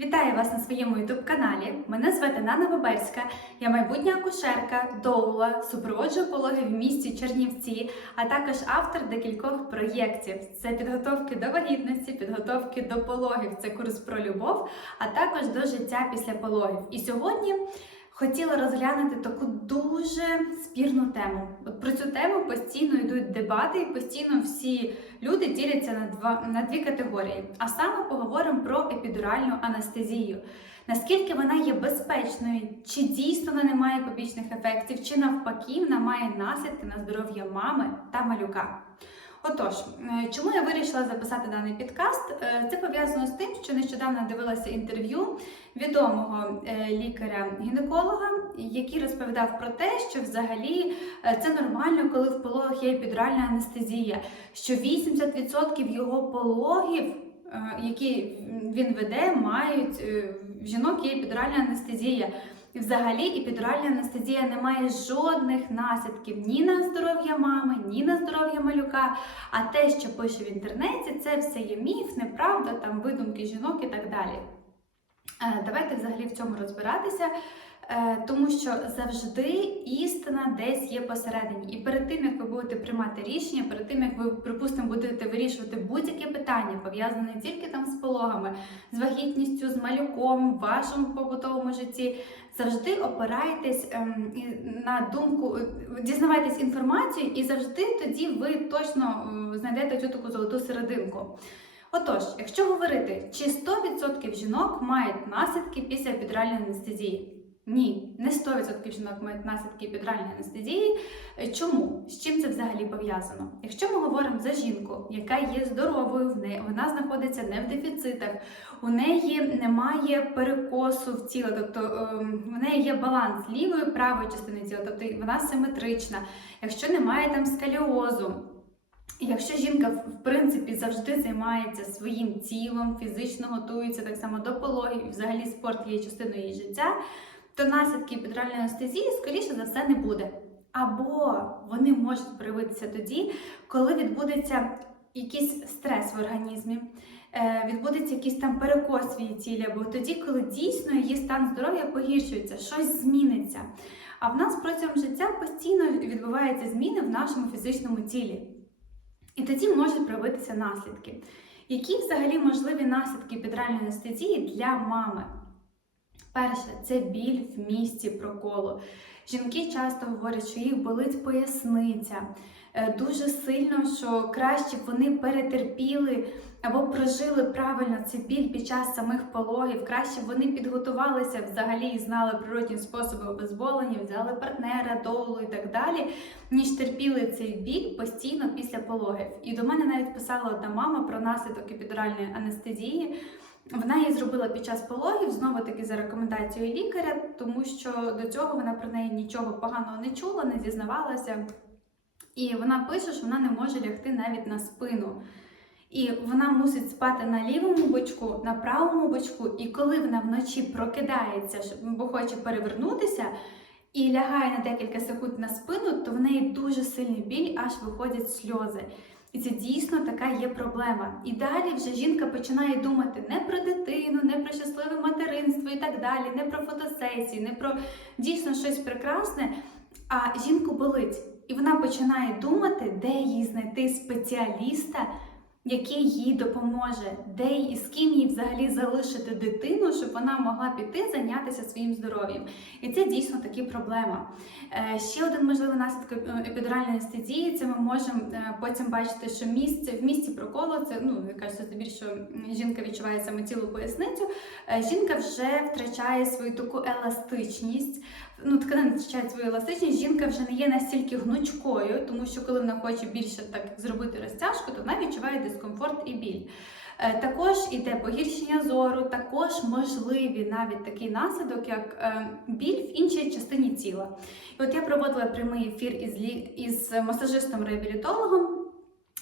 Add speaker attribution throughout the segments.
Speaker 1: Вітаю вас на своєму youtube каналі. Мене звати Нана Бабельська, я майбутня акушерка, доула, супроводжую пологи в місті Чернівці, а також автор декількох проєктів. Це підготовки до вагітності, підготовки до пологів, це курс про любов, а також до життя після пологів. І сьогодні хотіла розглянути таку дуже спірну тему. От про цю тему постійно йдуть дебати, і постійно всі люди діляться на два на дві категорії. А саме поговоримо про епідуральну анестезію. Наскільки вона є безпечною, чи дійсно вона не має побічних ефектів, чи навпаки вона має наслідки на здоров'я мами та малюка. Отож, е, чому я вирішила записати даний підкаст? Е, Це пов'язано з тим, що нещодавно дивилася інтерв'ю відомого е, лікаря-гінеколога, який розповідав про те, що взагалі це нормально, коли в пологах є епідуральна анестезія, що 80% його пологів, які він веде, мають в жінок є епідуральна анестезія. І взагалі епідуральна анестезія не має жодних наслідків ні на здоров'я мами, ні на здоров'я малюка. А те, що пише в інтернеті, це все є міф, неправда, там видумки жінок і так далі. Е, Давайте взагалі в цьому розбиратися, е, тому що завжди істина десь є посередині. І перед тим, як ви будете приймати рішення, перед тим, як ви, припустимо, будете вирішувати будь-яке питання, пов'язане не тільки там з пологами, з вагітністю, з малюком, в вашому побутовому житті, завжди опирайтесь ем, на думку, е, дізнавайтесь інформацію, і завжди тоді ви точно е, знайдете цю таку золоту серединку. Отож, якщо говорити, чи 100% жінок мають наслідки після епідуральної анестезії? Ні, не 100% жінок мають наслідки епідуральної анестезії. Е, Чому? З чим це взагалі пов'язано? Якщо ми говоримо за жінку, яка є здоровою, в неї вона знаходиться не в дефіцитах, у неї немає перекосу в тіло, тобто ем, в неї є баланс лівої і правої частини тіла, тобто вона симетрична. Якщо немає там скаліозу, Якщо жінка в принципі завжди займається своїм тілом, фізично готується так само до пологів, і взагалі спорт є частиною її життя, то наслідки епідуральної анестезії, скоріше за все, не буде. Або вони можуть проявитися тоді, коли відбудеться якийсь стрес в організмі, е, відбудеться якийсь там перекос в її тілі, або тоді, коли дійсно її стан здоров'я погіршується, щось зміниться. А в нас протягом життя постійно відбуваються зміни в нашому фізичному тілі. І тоді можуть проявитися наслідки. Які взагалі можливі наслідки епідуральної анестезії для мами? Перше, це біль в місці проколу. Жінки часто говорять, що їх болить поясниця. Е, Дуже сильно, що краще б вони перетерпіли або прожили правильно цей біль під час самих пологів, краще б вони підготувалися взагалі і знали природні способи обезболення, взяли партнера, доулу і так далі, ніж терпіли цей біль постійно після пологів. І до мене навіть писала одна мама про наслідок епідуральної анестезії. Вона її зробила під час пологів, знову таки за рекомендацією лікаря, тому що до цього вона про неї нічого поганого не чула, не дізнавалася. І вона пише, що вона не може лягти навіть на спину. І вона мусить спати на лівому бочку, на правому бочку, і коли вона вночі прокидається, бо хоче перевернутися, і лягає на декілька секунд на спину, то в неї дуже сильний біль, аж виходять сльози. І це дійсно така є проблема. І далі вже жінка починає думати не про дитину, не про щасливе материнство і так далі, не про фотосесії, не про дійсно щось прекрасне. А жінку болить. І вона починає думати, де їй знайти спеціаліста, який їй допоможе, де і з ким їй взагалі залишити дитину, щоб вона могла піти зайнятися своїм здоров'ям. І це дійсно таки проблема. Е, Ще один можливий наслідок е, епідуральної анестезії це ми можемо е, потім бачити, що місце в місці проколу це ну я кажу, здебільшого жінка відчуває саме цілу поясницю. Жінка вже втрачає свою таку еластичність. Ну, тканини втрачають свою еластичність, жінка вже не є настільки гнучкою, тому що коли вона хоче більше так зробити розтяжку, то вона відчуває дискомфорт і біль. Е, Також іде погіршення зору, також можливі навіть такий наслідок, як е, біль в іншій частині тіла. І от я проводила прямий ефір із, із масажистом-реабілітологом,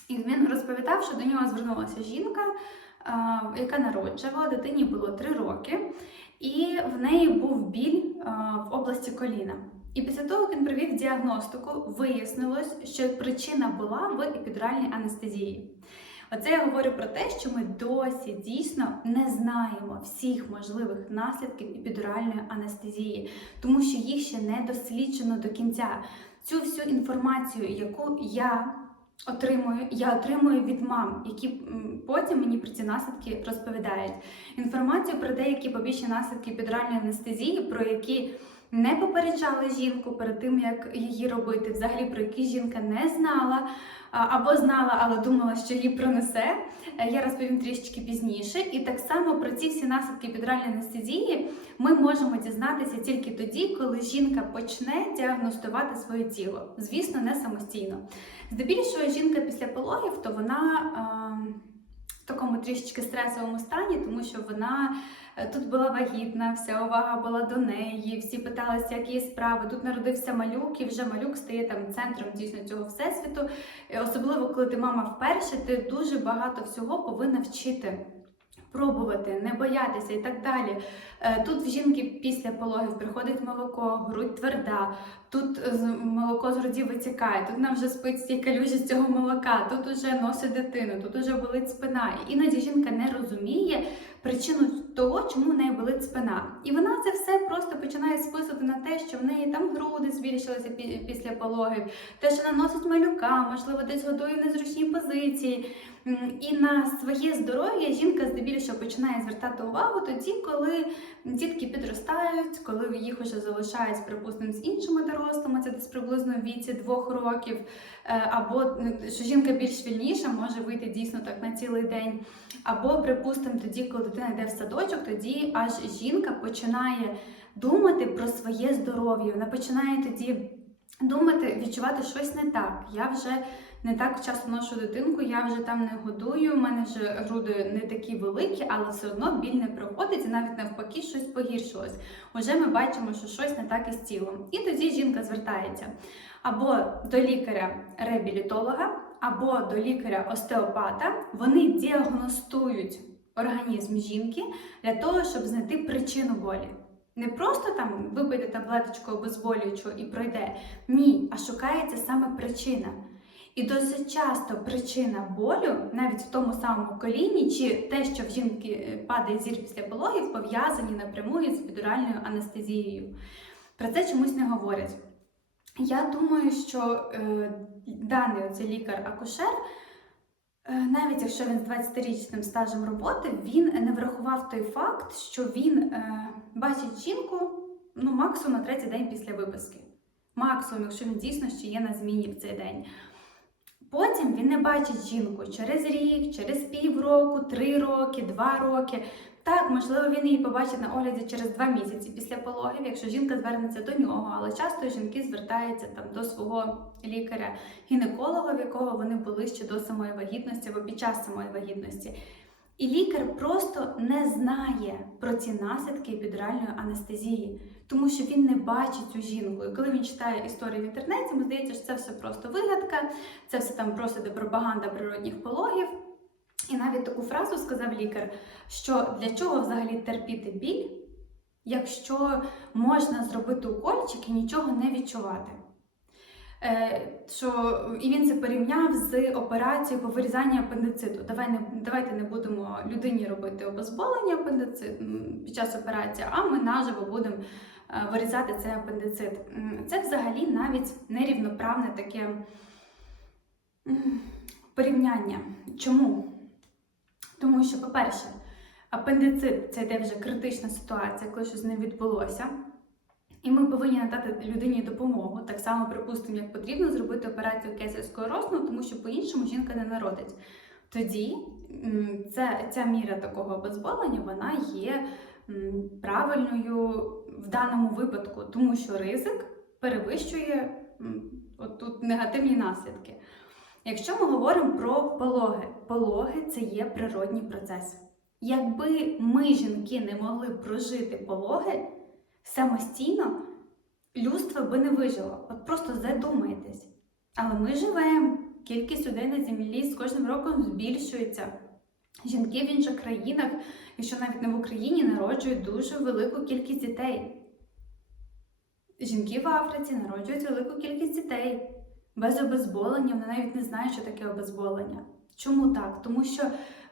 Speaker 1: і він розповідав, що до нього звернулася жінка, е, яка народжувала, дитині було 3 роки, і в неї був біль в області коліна. І після того, як він провів діагностику, вияснилось, що причина була в епідуральній анестезії. Оце я говорю про те, що ми досі дійсно не знаємо всіх можливих наслідків епідуральної анестезії, тому що їх ще не досліджено до кінця. Цю всю інформацію, яку я отримую, я отримую від мам, які потім мені про ці наслідки розповідають. Інформацію про деякі побічні наслідки підральної анестезії, про які не попереджали жінку перед тим, як її робити, взагалі про які жінка не знала або знала, але думала, що її пронесе. Е, Я розповім трішечки пізніше. І так само про ці всі наслідки епідуральної анестезії ми можемо дізнатися тільки тоді, коли жінка почне діагностувати своє тіло. Звісно, не самостійно. Здебільшого жінка після пологів, то вона е, в такому трішечки стресовому стані, тому що вона тут була вагітна, вся увага була до неї, всі питалися, як її справи. Тут народився малюк, і вже малюк стає там центром дійсно цього всесвіту. І особливо, коли ти мама вперше, ти дуже багато всього повинна вчити. Пробувати, не боятися і так далі. Е, Тут в жінки після пологів приходить молоко, грудь тверда, тут е, молоко з груді витікає, тут нам вже спить ці калюжі з цього молока, тут уже носить дитину, тут уже болить спина. Іноді жінка не розуміє причину того, чому в неї болить спина. І вона це все просто починає списувати на те, що в неї там груди збільшилися пі- після пологів, те, що вона носить малюка, можливо, десь годує в незручній позиції. І на своє здоров'я жінка здебільшого починає звертати увагу тоді, коли дітки підростають, коли їх вже залишають, припустимо, з іншими дорослими, це десь приблизно в віці двох років, або що жінка більш вільніша, може вийти дійсно так на цілий день. Або, припустимо, тоді, коли дитина йде в садочок, тоді аж жінка починає думати про своє здоров'я. Вона починає тоді думати, відчувати щось не так. Я вже не так часто ношу дитинку, я вже там не годую, у мене вже груди не такі великі, але все одно біль не проходить, і навіть навпаки щось погіршилось. Уже ми бачимо, що щось не так із тілом. І тоді жінка звертається або до лікаря-реабілітолога, або до лікаря-остеопата. Вони діагностують організм жінки для того, щоб знайти причину болі. Не просто там випийте таблеточку обезболюючу і пройде. Ні, а шукається саме причина. І досить часто причина болю, навіть в тому самому коліні, чи те, що в жінки е, падає зір після пологів, пов'язані напряму із епідуральною анестезією. Про це чомусь не говорять. Я думаю, що е, даний оцей лікар-акушер, е, навіть якщо він з 20-річним стажем роботи, він не врахував той факт, що він е, бачить жінку ну, максимум на третій день після виписки. Максимум, якщо він дійсно ще є на зміні в цей день. Потім він не бачить жінку через рік, через півроку, три роки, два роки. Так, можливо, він її побачить на огляді через два місяці після пологів, якщо жінка звернеться до нього. Але часто жінки звертаються там до свого лікаря-гінеколога, в якого вони були ще до самої вагітності або під час самої вагітності. І лікар просто не знає про ці наслідки епідуральної анестезії, тому що він не бачить цю жінку. І коли він читає історії в інтернеті, йому здається, що це все просто вигадка, це все там просто де пропаганда природних пологів. І навіть таку фразу сказав лікар, що для чого взагалі терпіти біль, якщо можна зробити укольчик і нічого не відчувати. Е, що, і він це порівняв з операцією по вирізанню апендициту. Давай не, давайте не будемо людині робити обезболення апендицит під час операції, а ми наживо будемо е, вирізати цей апендицит. Це взагалі навіть нерівноправне таке порівняння. Чому? Тому що, по-перше, апендицит це йде вже критична ситуація, коли щось з ним відбулося. І ми повинні надати людині допомогу, так само, припустимо, як потрібно зробити операцію кесарського розтину, тому що по-іншому жінка не народить. Тоді м, ця, міра такого обезболення вона є правильною в даному випадку, тому що ризик перевищує тут негативні наслідки. Якщо ми говоримо про пологи, пологи це є природній процес. Якби ми, жінки, не могли прожити пологи самостійно, людство би не вижило. От просто задумайтесь. Але ми живемо, кількість людей на землі з кожним роком збільшується. Жінки в інших країнах, якщо навіть не в Україні, народжують дуже велику кількість дітей. Жінки в Африці народжують велику кількість дітей без обезболення, вони навіть не знають, що таке обезболення. Чому так? Тому що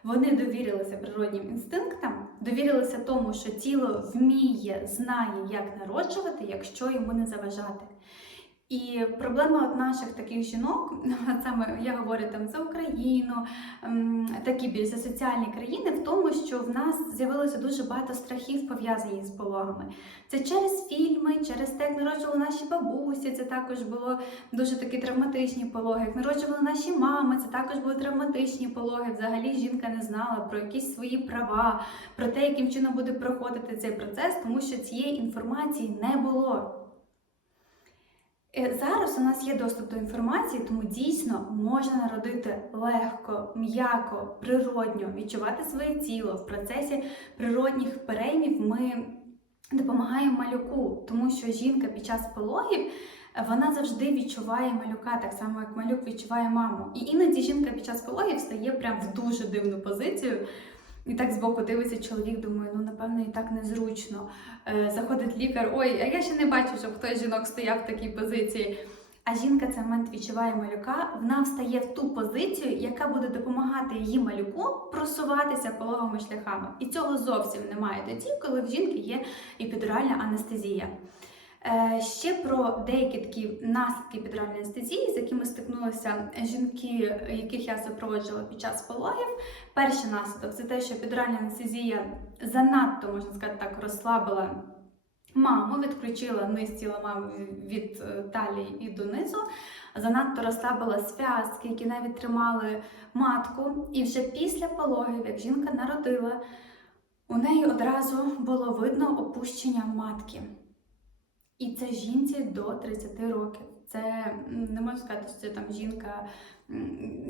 Speaker 1: вони довірилися природнім інстинктам, довірилися тому, що тіло вміє, знає, як народжувати, якщо йому не заважати. І проблема от наших таких жінок, саме я говорю там за Україну, ем, такі більш за соціальні країни, в тому, що в нас з'явилося дуже багато страхів пов'язані з пологами. Це через фільми, через те, як народжували наші бабусі. Це також було дуже такі травматичні пологи. Як народжували наші мами, це також були травматичні пологи. Взагалі жінка не знала про якісь свої права, про те, яким чином буде проходити цей процес, тому що цієї інформації не було. Е, Зараз у нас є доступ до інформації, тому дійсно можна народити легко, м'яко, природньо, відчувати своє тіло в процесі природних переймів. Ми допомагаємо малюку, тому що жінка під час пологів е, вона завжди відчуває малюка, так само як малюк відчуває маму. І іноді жінка під час пологів стає прям в дуже дивну позицію. І так збоку дивиться чоловік, думає, ну напевно і так незручно. Е, заходить лікар, ой, а я ще не бачу, щоб хтось жінок стояв в такій позиції. А жінка цей момент відчуває малюка, вона встає в ту позицію, яка буде допомагати її малюку просуватися пологовими шляхами. І цього зовсім немає тоді, коли в жінки є епідуральна анестезія. Е, Ще про деякі такі наслідки епідуральної анестезії, з якими стикнулися жінки, яких я супроводжувала під час пологів. Перший наслідок це те, що епідуральна анестезія занадто, можна сказати так, розслабила маму, відключила низ тіла мами від е, талії і донизу, занадто розслабила зв'язки, які навіть тримали матку. І вже після пологів, як жінка народила, у неї одразу було видно опущення матки. І це жінці до 30 років. Це не можу сказати, що там жінка.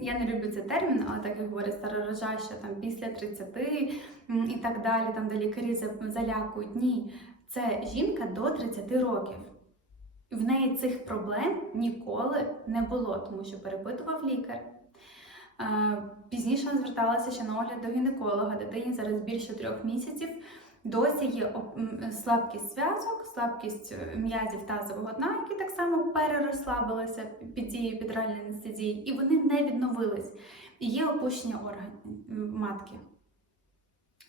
Speaker 1: Я не люблю цей термін, але так як говорять старорожаща там після 30 і так далі, там де лікарі залякують. Ні, це жінка до 30 років. В неї цих проблем ніколи не було, тому що перепитував лікар. Е, Пізніше вона зверталася ще на огляд до гінеколога. Дитині зараз більше трьох місяців. Досі є слабкість зв'язок, слабкість е, м'язів тазового дна, які так само перерозслабилися під цією підральною анестезією, і вони не відновились. І є опущення органів матки.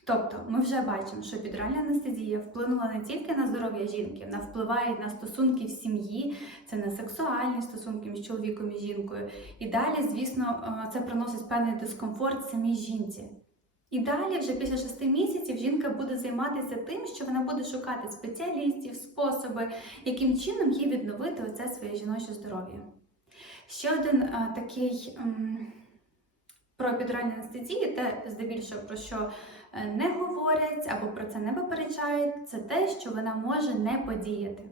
Speaker 1: Тобто ми вже бачимо, що підральна анестезія вплинула не тільки на здоров'я жінки, вона впливає на стосунки в сім'ї, це на сексуальні стосунки між чоловіком і жінкою. І далі, звісно, е, це приносить певний дискомфорт самій жінці. І далі, вже після шести місяців, жінка буде займатися тим, що вона буде шукати спеціалістів, способи, яким чином їй відновити оце своє жіноче здоров'я. Ще один е, такий м, про епідуральну анестезію, те здебільшого про що е, не говорять або про це не попереджають, це те, що вона може не подіяти.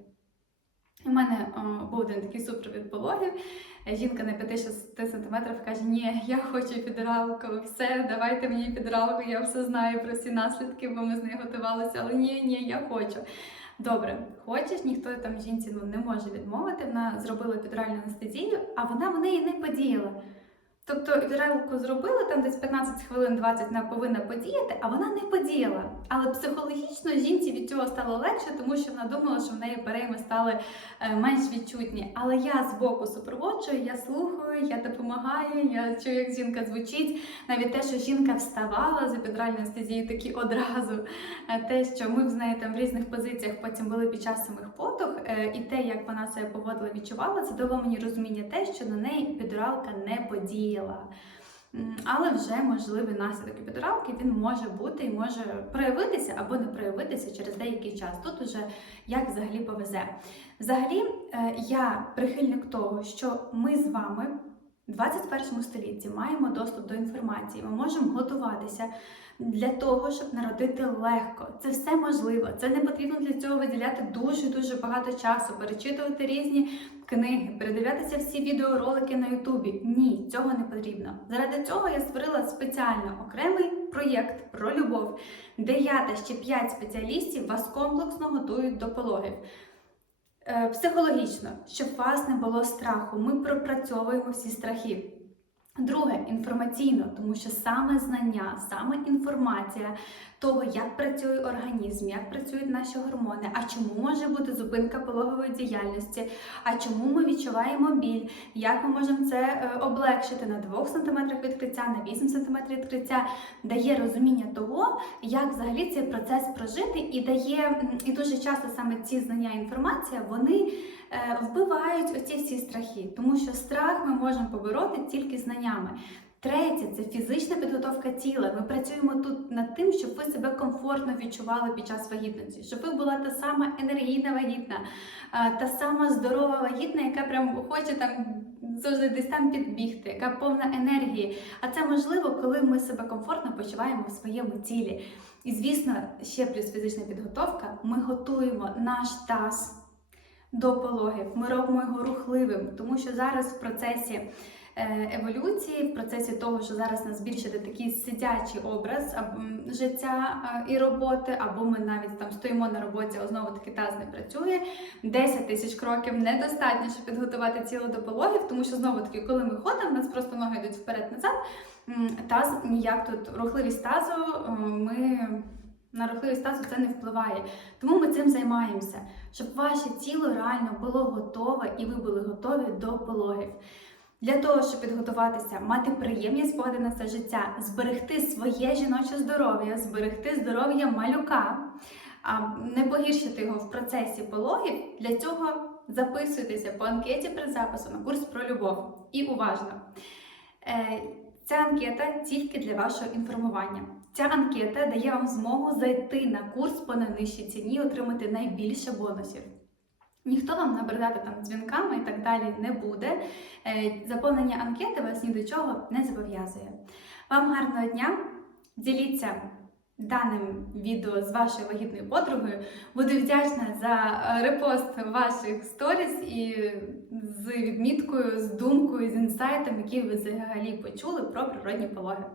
Speaker 1: У мене був один такий супровід пологів. Е, Жінка на 5-6 см каже: Ні, я хочу підралку, все, давайте мені підралку, я все знаю про всі наслідки, бо ми з нею готувалися, але ні, ні, я хочу. Добре, хочеш, ніхто там жінці ну, не може відмовити. Вона зробила підральну анестезію, а вона в неї не подіяла. Тобто епідуралку зробили, там десь 15 хвилин 20 вона повинна подіяти, а вона не подіяла. Але психологічно жінці від цього стало легше, тому що вона думала, що в неї перейми стали е, менш відчутні. Але я з боку супроводжую, я слухаю, я допомагаю, я чую, як жінка звучить. Навіть те, що жінка вставала з епідуральної анестезії таки одразу. Е, Те, що ми з нею там в різних позиціях потім були під час самих потуг, е, і те, як вона себе поводила, відчувала, це дало мені розуміння те, що на неї епідуралка не подіяла. М, Але вже можливий наслідок епідуралки він може бути і може проявитися або не проявитися через деякий час. Тут уже як взагалі повезе. Взагалі, е, я прихильник того, що ми з вами в 21 столітті маємо доступ до інформації. Ми можемо готуватися для того, щоб народити легко. Це все можливо. Це не потрібно для цього виділяти дуже дуже багато часу, перечитувати різні книги, передивлятися всі відеоролики на Ютубі. Ні, цього не потрібно. Заради цього я створила спеціально окремий проєкт про любов, де я та ще 5 спеціалістів вас комплексно готують до пологів. Е, Психологічно, щоб вас не було страху, ми пропрацьовуємо всі страхи. Друге, інформаційно, тому що саме знання, саме інформація того, як працює організм, як працюють наші гормони, а чому може бути зупинка пологової діяльності, а чому ми відчуваємо біль, як ми можемо це е, облегшити на 2 см відкриття, на 8 см відкриття, дає розуміння того, як взагалі цей процес прожити, і дає і дуже часто саме ці знання і інформація вони е, вбивають оці всі страхи, тому що страх ми можемо побороти тільки знаннями. Третє це фізична підготовка тіла. Ми працюємо тут над тим, щоб ви себе комфортно відчували під час вагітності, щоб ви була та сама енергійна вагітна, та сама здорова вагітна, яка прям хоче там завжди десь там підбігти, яка повна енергії. А це можливо, коли ми себе комфортно почуваємо в своєму тілі. І звісно, ще плюс фізична підготовка. Ми готуємо наш таз до пологів. Ми робимо його рухливим, тому що зараз в процесі еволюції, в процесі того, що зараз нас збільшити такий сидячий образ життя е, і роботи, або ми навіть там стоїмо на роботі, а знову таки таз не працює. 10 тисяч кроків недостатньо, щоб підготувати тіло до пологів, тому що знову таки, коли ми ходимо, у нас просто ноги йдуть вперед-назад. Таз ніяк тут рухливість тазу. е, Ми на рухливість тазу це не впливає. Тому ми цим займаємося, щоб ваше тіло реально було готове і ви були готові до пологів. Для того, щоб підготуватися, мати приємні спогади на це життя, зберегти своє жіноче здоров'я, зберегти здоров'я малюка, а не погіршити його в процесі пологів. Для цього записуйтеся по анкеті при запису на курс про любов. І уважно! Е, Ця анкета тільки для вашого інформування. Ця анкета дає вам змогу зайти на курс по найнижчій ціні отримати найбільше бонусів. Ніхто вам набридати там дзвінками і так далі не буде. Е, Заповнення анкети вас ні до чого не зобов'язує. Вам гарного дня! Діліться даним відео з вашою вагітною подругою. Буду вдячна за репост ваших сторіс і з відміткою, з думкою, з інсайтом, які ви взагалі почули про природні пологи.